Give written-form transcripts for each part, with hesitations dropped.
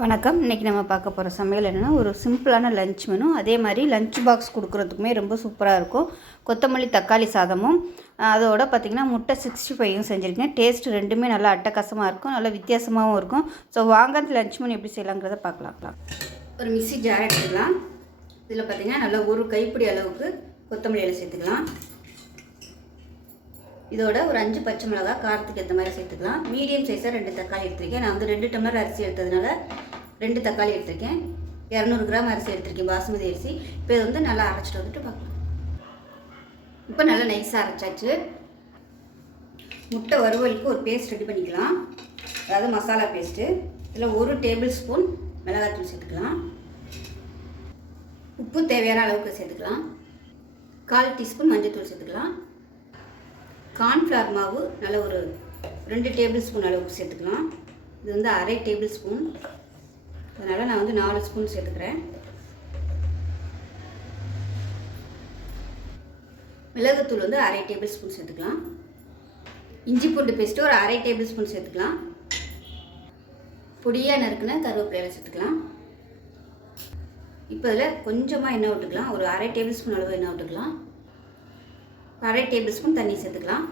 வணக்கம். இன்றைக்கி நம்ம பார்க்க போகிற சமையல் என்னென்னா ஒரு சிம்பிளான லஞ்ச் மெனு. அதே மாதிரி லஞ்ச் பாக்ஸ் கொடுக்குறதுக்குமே ரொம்ப சூப்பராக இருக்கும். கொத்தமல்லி தக்காளி சாதமும் அதோட பார்த்திங்கன்னா முட்டை 65யும் செஞ்சுருக்கேன். டேஸ்ட் ரெண்டுமே நல்லா அட்டகாசமாக இருக்கும், நல்லா வித்தியாசமாகவும் இருக்கும். ஸோ வாங்க லஞ்ச் மெனு எப்படி செய்யலாங்கிறத பார்க்கலாம். ஒரு மிக்ஸி ஜார் எடுத்துக்கலாம். இதில் பார்த்திங்கன்னா நல்லா ஒரு கைப்பிடி அளவுக்கு கொத்தமல்லி இலை சேர்த்துக்கலாம். இதோட ஒரு 5 பச்சை மிளகா காரத்துக்கு ஏற்ற மாதிரி சேர்த்துக்கலாம். மீடியம் சைஸாக 2 தக்காளி எடுத்திருக்கேன். நான் வந்து 2 டம்ளர் அரிசி எடுத்ததுனால 2 தக்காளி எடுத்திருக்கேன். 200 கிராம் அரிசி எடுத்திருக்கேன், பாசுமதி அரிசி. இப்போ இது வந்து நல்லா அரைச்சிட்டு வந்துட்டு பார்க்கலாம். இப்போ நல்லா நைஸாக அரைச்சாச்சு. முட்டை வறுவலுக்கு ஒரு பேஸ்ட் ரெடி பண்ணிக்கலாம். அதாவது மசாலா பேஸ்ட்டு. இதில் 1 டேபிள் ஸ்பூன் மிளகாத்தூள் சேர்த்துக்கலாம். உப்பு தேவையான அளவுக்கு சேர்த்துக்கலாம். 1/4 டீஸ்பூன் மஞ்சள் சேர்த்துக்கலாம். கார்ன்ஃப்ளவர் மாவு நல்ல ஒரு 2 டேபிள் ஸ்பூன் அளவுக்கு சேர்த்துக்கலாம். இது வந்து அரை டேபிள் ஸ்பூன், அதனால் நான் வந்து 4 ஸ்பூன் சேர்த்துக்கிறேன். மிளகுத்தூள் வந்து அரை டேபிள் ஸ்பூன் சேர்த்துக்கலாம். இஞ்சி பூண்டு பேஸ்ட்டு ஒரு அரை டேபிள் ஸ்பூன் சேர்த்துக்கலாம். பொடியாக நறுக்குன கருவேப்பிலை சேர்த்துக்கலாம். இப்போ இதில் கொஞ்சமாக எண்ணெய் விட்டுக்கலாம். ஒரு அரை டேபிள் ஸ்பூன் அளவு எண்ணெய் விட்டுக்கலாம். அரை டேபிள் ஸ்பூன் தண்ணி சேர்த்துக்கலாம்.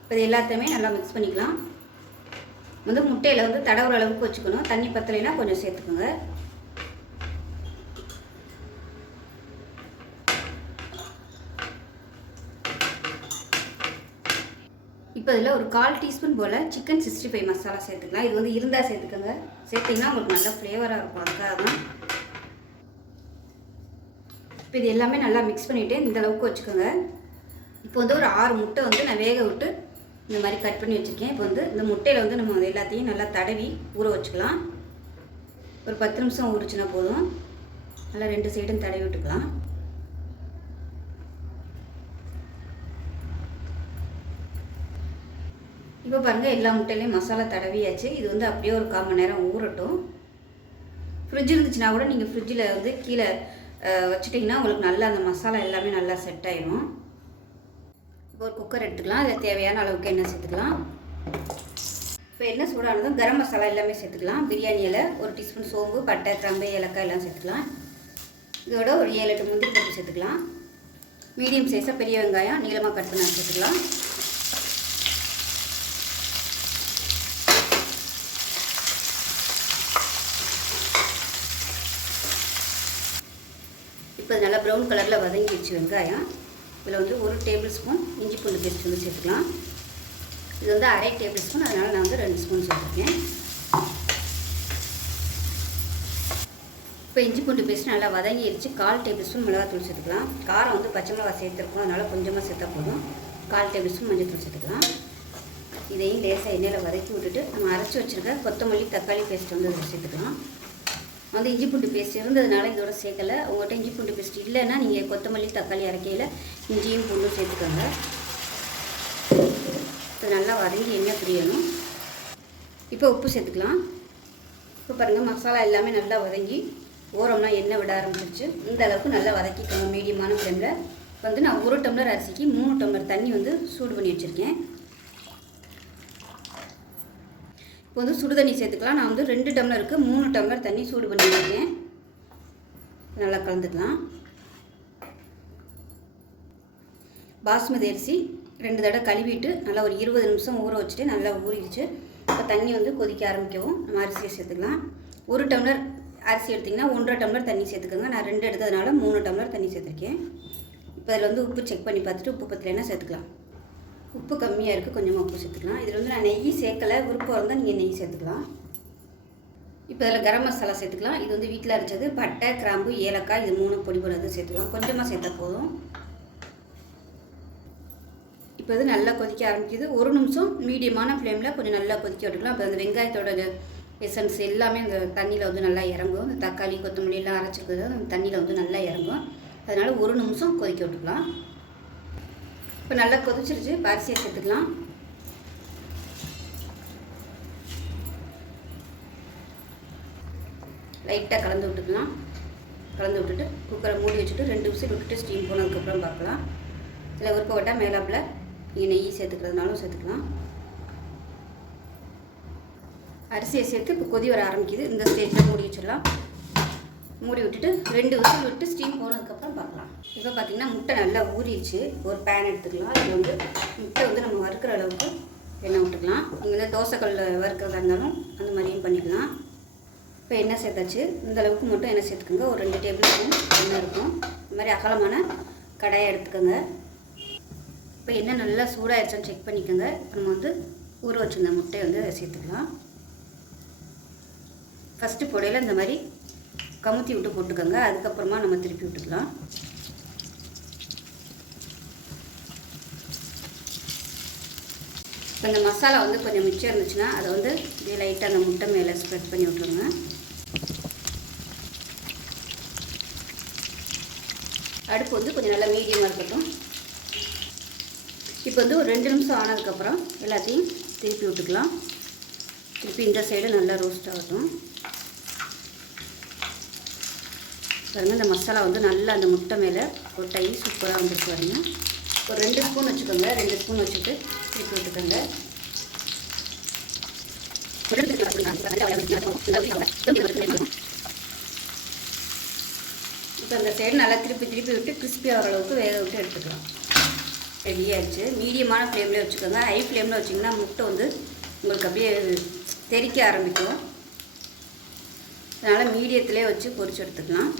இப்போ இது எல்லாத்தையுமே நல்லா மிக்ஸ் பண்ணிக்கலாம். வந்து முட்டையில் வந்து தடவுற அளவுக்கு வச்சுக்கணும். தண்ணி பத்தலைன்னா கொஞ்சம் சேர்த்துக்கோங்க. இப்போ இதில் ஒரு 1/4 டீஸ்பூன் போல் சிக்கன் 65 மசாலா சேர்த்துக்கலாம். இது வந்து இருந்தால் சேர்த்துக்கோங்க. சேர்த்திங்கன்னா உங்களுக்கு நல்ல ஃப்ளேவராக இருக்கும், அதுக்காக தான். இப்போ இது எல்லாமே நல்லா மிக்ஸ் பண்ணிவிட்டு இந்த அளவுக்கு வச்சுக்கோங்க. இப்போ வந்து ஒரு 6 முட்டை வந்து நான் வேக விட்டு இந்த மாதிரி கட் பண்ணி வச்சுருக்கேன். இப்போ வந்து இந்த முட்டையில் வந்து நம்ம எல்லாத்தையும் நல்லா தடவி ஊற வச்சுக்கலாம். ஒரு 10 நிமிஷம் ஊறிச்சுன்னா போதும். நல்லா 2 சைடும் தடவி விட்டுக்கலாம். இப்போ பாருங்கள், எல்லா முட்டையிலையும் மசாலா தடவியாச்சு. இது வந்து அப்படியே ஒரு 1/4 மணி நேரம் ஊறட்டும். ஃப்ரிட்ஜ் இருந்துச்சுன்னா கூட நீங்கள் ஃப்ரிட்ஜில் வந்து கீழே வச்சுட்டிங்கன்னா உங்களுக்கு நல்லா அந்த மசாலா எல்லாமே நல்லா செட் ஆகிடும். இப்போ ஒரு குக்கர் எடுத்துக்கலாம். அதில் தேவையான அளவுக்கு எண்ணெய் சேர்த்துக்கலாம். இப்போ எண்ணெய் சூடானதும் கரம் மசாலா எல்லாமே சேர்த்துக்கலாம். பிரியாணி இலை, 1 டீஸ்பூன் சோம்பு, பட்டை, கிராம்பு, ஏலக்காய் எல்லாம் சேர்த்துக்கலாம். இதோட ஒரு 7-8 முந்திரி பருப்பு சேர்த்துக்கலாம். மீடியம் சைஸாக பெரிய வெங்காயம் நீளமாக கட் பண்ணி சேர்த்துக்கலாம். இப்போ நல்லா ப்ரௌன் கலரில் வதங்கிடுச்சு வெங்காயம். இதில் வந்து 1 டேபிள் ஸ்பூன் இஞ்சி பூண்டு பேஸ்ட் வந்து சேர்த்துக்கலாம். இது வந்து அரை டேபிள் ஸ்பூன், அதனால் நான் வந்து 2 ஸ்பூன் சேர்த்துருக்கேன். இப்போ இஞ்சி பூண்டு பேஸ்ட் நல்லா வதங்கிடுச்சு. 1/4 டேபிள் ஸ்பூன் மிளகாத்தூள் சேர்த்துக்கலாம். காரம் வந்து பச்சை மிளகா சேர்த்துருக்கோம், அதனால் கொஞ்சமாக சேர்த்தா போதும். 1/4 டேபிள் ஸ்பூன் மஞ்சள் தூள் சேர்த்துக்கலாம். இதையும் லேசாக எண்ணெயில் வதக்கி விட்டுட்டு நம்ம அரைச்சி வச்சுருக்க கொத்தமல்லி தக்காளி பேஸ்ட் வந்து இதில் சேர்த்துக்கலாம். வந்து இஞ்சி பூண்டு பேஸ்ட் இருந்ததுனால இதோட சேர்க்கலை. உங்கள்கிட்ட இஞ்சி பூண்டு பேஸ்ட் இல்லைன்னா நீங்கள் கொத்தமல்லி தக்காளி அரைக்கையில் இஞ்சியும் பூண்டும் சேர்த்துக்கோங்க. இது நல்லா வதங்கி எண்ணெய் பிரியணும். இப்போ உப்பு சேர்த்துக்கலாம். இப்போ பாருங்கள், மசாலா எல்லாமே நல்லா வதங்கி ஓரம்லாம் எண்ணெய் விட ஆரம்பிச்சிருச்சு. இந்த அளவுக்கு நல்லா வதக்கிக்கோங்க மீடியமான ஃப்ளேமில். வந்து நான் 1 டம்ளர் அரிசிக்கு 3 டம்ளர் தண்ணி வந்து சூடு பண்ணி வச்சுருக்கேன். இப்போ வந்து சுடு தண்ணி சேர்த்துக்கலாம். நான் வந்து 2 டம்ளருக்கு 3 டம்ளர் தண்ணி சூடு பண்ணி வச்சுருக்கேன். நல்லா கலந்துக்கலாம். பாசுமதி அரிசி 2 தடவை கழுவிட்டு நல்லா ஒரு 20 நிமிஷம் ஊற வச்சுட்டு நல்லா ஊறிடுச்சு. இப்போ தண்ணி வந்து கொதிக்க ஆரம்பிக்கவும் நம்ம அரிசியை சேர்த்துக்கலாம். 1 டம்ளர் அரிசி எடுத்திங்கன்னா 1.5 டம்ளர் தண்ணி சேர்த்துக்கோங்க. நான் 2 எடுத்ததுனால 3 டம்ளர் தண்ணி சேர்த்துருக்கேன். இப்போ அதில் வந்து உப்பு செக் பண்ணி பார்த்துட்டு உப்பு பத்தலைன்னா சேர்த்துக்கலாம். உப்பு கம்மியாக இருக்குது, கொஞ்சமாக உப்பு சேர்த்துக்கலாம். இதில் வந்து நான் நெய் சேர்க்கலை, விருப்பம் இருந்தால் நீங்கள் நெய் சேர்த்துக்கலாம். இப்போ இதில் கரம் மசாலா சேர்த்துக்கலாம். இது வந்து வீட்டில் அரைச்சது. பட்டை, கிராம்பு, ஏலக்காய், இது 3 பொடி பண்ணது சேர்த்துக்கலாம். கொஞ்சமாக சேர்த்தா போதும். இப்போ இது நல்லா கொதிக்க ஆரம்பிக்குது. 1 நிமிஷம் மீடியமான ஃப்ளேமில் கொஞ்சம் நல்லா கொதிக்க விட்டுக்கலாம். அப்போ அந்த வெங்காயத்தோட எசன்ஸ் எல்லாமே அந்த தண்ணியில் வந்து நல்லா இறங்கும். இந்த தக்காளி கொத்தமல்லி எல்லாம் அரைச்சிக்கிறது அந்த தண்ணியில் வந்து நல்லா இறங்கும். அதனால் 1 நிமிஷம் கொதிக்க விட்டுக்கலாம். இப்போ நல்லா கொதிச்சிருச்சு. அரிசியை சேர்த்துக்கலாம். லைட்டாக கலந்து விட்டுக்கலாம். கலந்து விட்டுட்டு குக்கரை மூடி வச்சுட்டு 2 விசில் விட்டுட்டு ஸ்டீம் போனதுக்கப்புறம் பார்க்கலாம். இதில் விருப்பப்பட்டால் மேலாப்பில் நீங்கள் நெய் சேர்த்துக்கிறதுனாலும் சேர்த்துக்கலாம். அரிசியை சேர்த்து இப்போ கொதி வர ஆரம்பிக்குது. இந்த ஸ்டேஜில் மூடி வச்சிடலாம். மூடி விட்டுட்டு 2 விசில் விட்டு ஸ்டீம் போனதுக்கப்புறம் பார்க்கலாம். இப்போ பார்த்திங்கன்னா முட்டை நல்லா ஊறிடுச்சு. ஒரு பேன் எடுத்துக்கலாம். இது வந்து முட்டை வந்து நம்ம வறுக்கிற அளவுக்கு எண்ணெய் விட்டுக்கலாம். நீங்கள் வந்து தோசைக்கல்லில் வறுக்கிறதா இருந்தாலும் அந்த மாதிரியும் பண்ணிக்கலாம். இப்போ எண்ணெய் சேர்த்தாச்சு. இந்த அளவுக்கு மட்டும் எண்ணெய் சேர்த்துக்கோங்க. ஒரு 2 டேபிள் ஸ்பூன் எண்ணெய் இருக்கும். இந்த மாதிரி அகலமான கடாயை எடுத்துக்கோங்க. இப்போ எண்ணெய் நல்லா சூடாகிடுச்சான்னு செக் பண்ணிக்கோங்க. நம்ம வந்து ஊற வச்சுருந்த முட்டையை வந்து சேர்த்துக்கலாம். ஃபஸ்ட்டு பொடையில் இந்த மாதிரி கமுத்தி விட்டு போட்டுக்கோங்க. அதுக்கப்புறமா நம்ம திருப்பி விட்டுக்கலாம். இப்போ இந்த மசாலா வந்து கொஞ்சம் மிச்சம் இருந்துச்சுன்னா அதை வந்து இப்படியே லைட்டாக அந்த முட்டை மேலே ஸ்ப்ரெட் பண்ணி விட்ருங்க. அடுப்பு வந்து கொஞ்சம் நல்லா மீடியமாக இருக்கட்டும். இப்போ வந்து ஒரு 2 நிமிஷம் ஆனதுக்கப்புறம் எல்லாத்தையும் திருப்பி விட்டுக்கலாம். திருப்பி இந்த சைடு நல்லா ரோஸ்ட் ஆகட்டும். பாருங்கள், இந்த மசாலா வந்து நல்லா அந்த முட்டை மேலே கொட்டாயி சூப்பராக வந்துட்டு பாருங்க. ஒரு 2 ஸ்பூன் வச்சுக்கோங்க. 2 ஸ்பூன் வச்சுட்டு திருப்பி விட்டுக்கோங்க. இப்போ அந்த சைடு நல்லா திருப்பி விட்டு கிறிஸ்பி ஆகிற அளவுக்கு வேக விட்டு எடுத்துக்கலாம். ரெடியாகிடுச்சு. மீடியமான ஃப்ளேம்லேயே வச்சுக்கோங்க. ஹை ஃப்ளேமில் வச்சிங்கன்னா முட்டை வந்து உங்களுக்கு அப்படியே தெறிக்க ஆரம்பிக்கும். அதனால் மீடியத்திலே வச்சு பொரிச்சு எடுத்துக்கலாம்.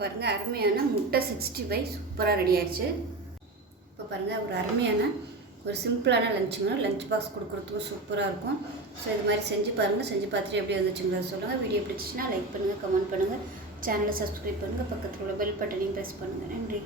பாருங்கள், அருமையான முட்டை 65 சூப்பராக ரெடி ஆயிடுச்சு. இப்போ பாருங்கள், ஒரு அருமையான ஒரு சிம்பிளான லஞ்ச் பாக்ஸ் கொடுக்குறதுக்கும் சூப்பராக இருக்கும். ஸோ இது மாதிரி செஞ்சு பாருங்கள். செஞ்சு பார்த்துட்டு எப்படி வந்துச்சுங்களா சொல்லுங்கள். வீடியோ பிடிச்சிச்சின்னா லைக் பண்ணுங்கள், கமெண்ட் பண்ணுங்கள், சேனலை சப்ஸ்கிரைப் பண்ணுங்கள், பக்கத்தில் உள்ள பெல் பட்டனையும் ப்ரெஸ் பண்ணுங்கள். நன்றி.